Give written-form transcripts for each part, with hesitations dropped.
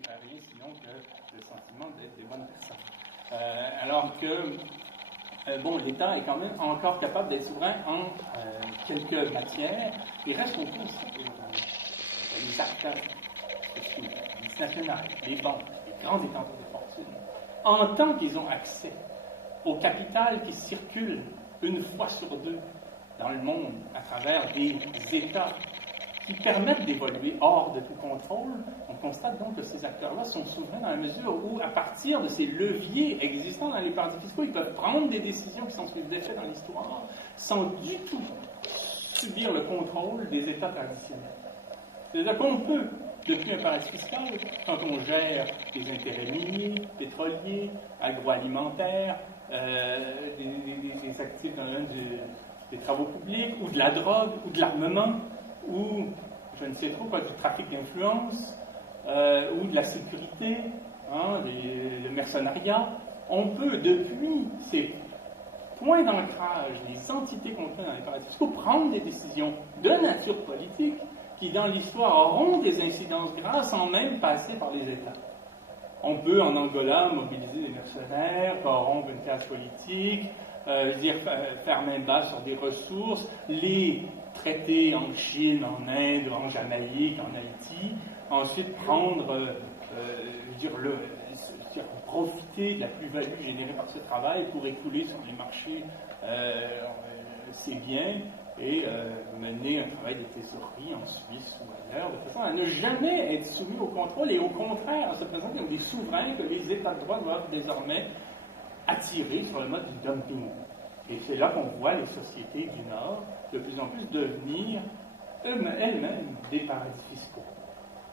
conduire à rien sinon que le sentiment d'être des bonnes personnes. Alors que, bon, l'État est quand même encore capable d'être souverain en quelques matières. Il reste au fond les acteurs sociaux, les multinationales, les banques, les grands détenteurs de fortune, en tant qu'ils ont accès au capital qui circule une fois sur deux dans le monde à travers des États qui permettent d'évoluer hors de tout contrôle, on constate donc que ces acteurs-là sont souverains dans la mesure où, à partir de ces leviers existants dans les paradis fiscaux, ils peuvent prendre des décisions qui sont suivies d'effet dans l'histoire sans du tout subir le contrôle des États traditionnels. C'est-à-dire qu'on peut, depuis un paradis fiscal, quand on gère des intérêts miniers, pétroliers, agroalimentaires, des actifs dans le domaine des travaux publics, ou de la drogue, ou de l'armement, ou, je ne sais trop quoi, du trafic d'influence, ou de la sécurité, le mercenariat, on peut, depuis ces points d'ancrage, les entités qu'on fait dans les paradis fiscaux, prendre des décisions de nature politique qui, dans l'histoire, auront des incidences graves sans même passer par les États. On peut, en Angola, mobiliser des mercenaires, corrompre une classe politique, faire main basse sur des ressources, les traiter en Chine, en Inde, en Jamaïque, en Haïti, ensuite prendre, profiter de la plus-value générée par ce travail pour écouler sur les marchés ces biens et mener un travail de thésaurier en Suisse ou ailleurs, de façon à ne jamais être soumis au contrôle et au contraire à se présenter comme des souverains que les États de droit doivent désormais attirer sur le mode du dumping. Et c'est là qu'on voit les sociétés du Nord de plus en plus devenir elles-mêmes des paradis fiscaux.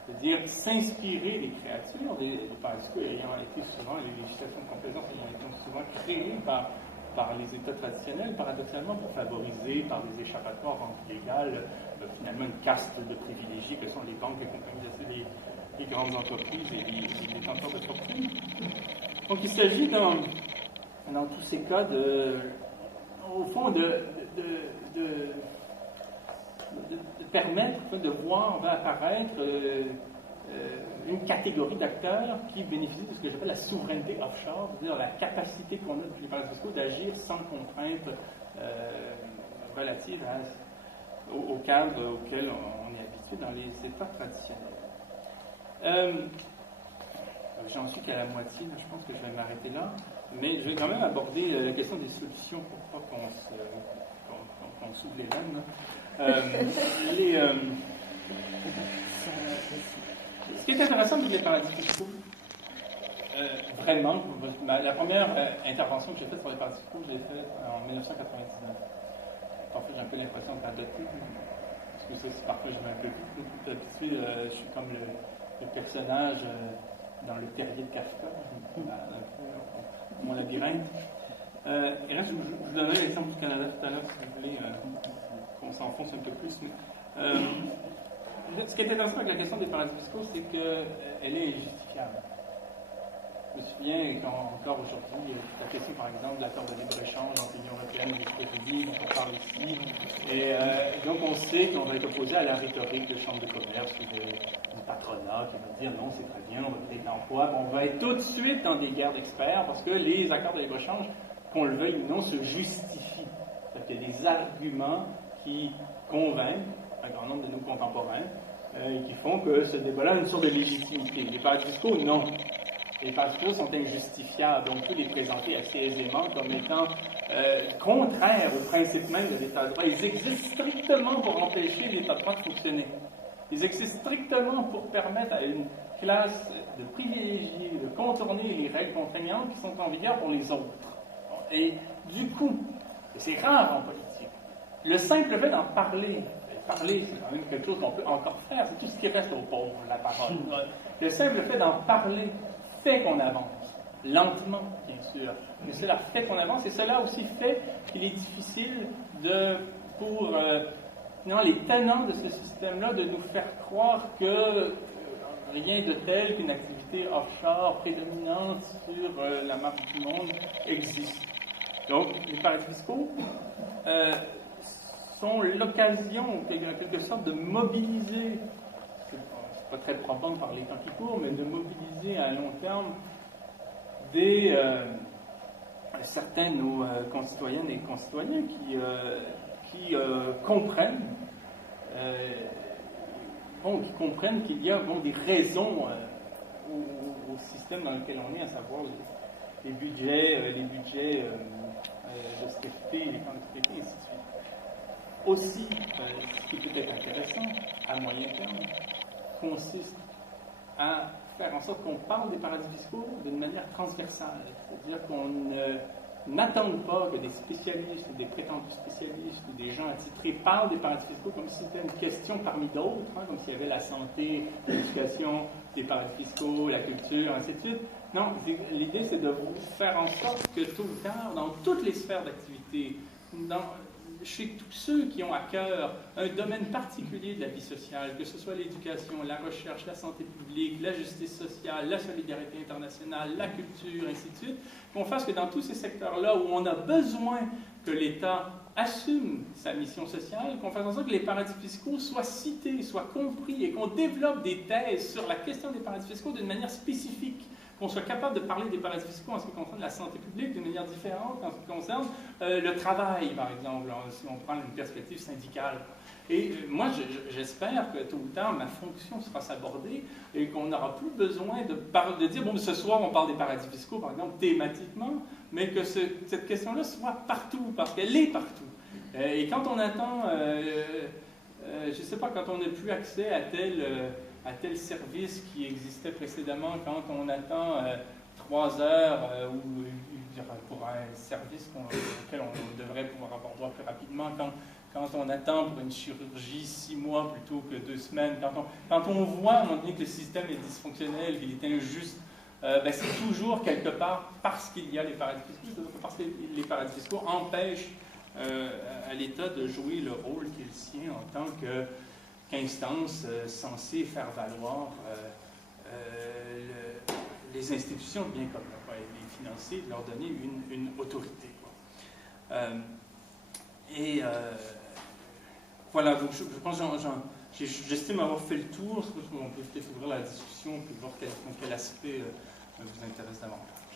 C'est-à-dire s'inspirer des créatures, des paradis fiscaux ayant été souvent, les législations de complaisance ayant été souvent créées par les États traditionnels, paradoxalement pour favoriser par des échappatoires légales, finalement une caste de privilégiés que sont les banques, les compagnies, les grandes entreprises et les détenteurs de fortune. Donc il s'agit dans tous ces cas au fond de permettre de voir apparaître une catégorie d'acteurs qui bénéficient de ce que j'appelle la souveraineté offshore, c'est-à-dire la capacité qu'on a depuis les paradis fiscaux d'agir sans contraintes relatives au cadre auquel on est habitué dans les États traditionnels. J'en suis qu'à la moitié, je pense que je vais m'arrêter là, mais je vais quand même aborder la question des solutions pour pas qu'on s'ouvre les veines. Ce qui est intéressant avec les paradis fiscaux, vraiment, la première intervention que j'ai faite sur les paradis fiscaux, je l'ai faite en 1999. Parfois, j'ai un peu l'impression de t'adopter, parce que ça, parfois, je vais un peu plus habitué. Je suis comme le personnage dans le terrier de Kafka, mon labyrinthe. Et là, je vous donnerai l'exemple du Canada tout à l'heure, si vous voulez qu'on s'enfonce un peu plus. Ce qui est intéressant avec la question des paradis fiscaux, c'est qu'elle est justifiable. Je me souviens qu'encore aujourd'hui, la question, par exemple, de l'accord de libre-échange entre l'Union européenne et les États-Unis, dont on parle ici, et donc on sait qu'on va être opposé à la rhétorique de chambres de commerce ou du patronat qui va dire non, c'est très bien, on va créer de l'emploi. On va être tout de suite dans des guerres d'experts parce que les accords de libre-échange, qu'on le veuille ou non, se justifient. Il y a des arguments qui convainquent un grand nombre de nos contemporains qui font que ce débat-là a une sorte de légitimité. Les paradis fiscaux, non. Les paradis fiscaux sont injustifiables. On peut les présenter assez aisément comme étant contraires au principe même de l'État de droit. Ils existent strictement pour empêcher l'État de droit de fonctionner. Ils existent strictement pour permettre à une classe de privilégiés de contourner les règles contraignantes qui sont en vigueur pour les autres. Et du coup, et c'est rare en politique, le simple fait d'en parler, c'est quand même quelque chose qu'on peut encore faire, c'est tout ce qui reste aux pauvres, la parole. Le simple fait d'en parler fait qu'on avance, lentement, bien sûr, mais cela fait qu'on avance, et cela aussi fait qu'il est difficile pour les tenants de ce système-là de nous faire croire que rien de tel qu'une activité offshore prédominante sur la map du monde existe. Donc, les paradis fiscaux sont l'occasion, en quelque sorte, de mobiliser, pas très probant par les temps qui courent, mais de mobiliser à long terme certains de nos concitoyennes et concitoyens qui comprennent qu'il y a des raisons au système dans lequel on est, à savoir les budgets d'austérité, les plans d'austérité, et ainsi de suite. Aussi, ce qui peut être intéressant à moyen terme, consiste à faire en sorte qu'on parle des paradis fiscaux d'une manière transversale. C'est-à-dire qu'on n'attende pas que des spécialistes ou des prétendus spécialistes ou des gens attitrés parlent des paradis fiscaux comme si c'était une question parmi d'autres, comme s'il y avait la santé, l'éducation, les paradis fiscaux, la culture, ainsi de suite. Non, l'idée c'est de vous faire en sorte que tôt ou tard, dans toutes les sphères d'activité, chez tous ceux qui ont à cœur un domaine particulier de la vie sociale, que ce soit l'éducation, la recherche, la santé publique, la justice sociale, la solidarité internationale, la culture, ainsi de suite, qu'on fasse que dans tous ces secteurs-là où on a besoin que l'État assume sa mission sociale, qu'on fasse en sorte que les paradis fiscaux soient cités, soient compris et qu'on développe des thèses sur la question des paradis fiscaux d'une manière spécifique, qu'on soit capable de parler des paradis fiscaux en ce qui concerne la santé publique d'une manière différente en ce qui concerne le travail, par exemple, si on prend une perspective syndicale. Et moi, j'espère que tôt ou tard, ma fonction sera s'aborder et qu'on n'aura plus besoin de dire, bon, ce soir, on parle des paradis fiscaux, par exemple, thématiquement, mais que cette question-là soit partout, parce qu'elle est partout. Et quand on attend, je ne sais pas, quand on n'a plus accès à tel service qui existait précédemment, quand on attend 3 heures pour un service auquel on devrait pouvoir avoir plus rapidement, quand on attend pour une chirurgie 6 mois plutôt que 2 semaines, quand on voit à un moment donné que le système est dysfonctionnel, qu'il est injuste, c'est toujours quelque part parce qu'il y a les paradis fiscaux, parce que les paradis fiscaux empêchent à l'État de jouer le rôle qui est le sien en tant qu'instance censée faire valoir les institutions bien comme les financer, de leur donner une autorité. Voilà, donc je pense j'estime avoir fait le tour. On peut peut-être ouvrir la discussion et voir quel aspect vous intéresse davantage.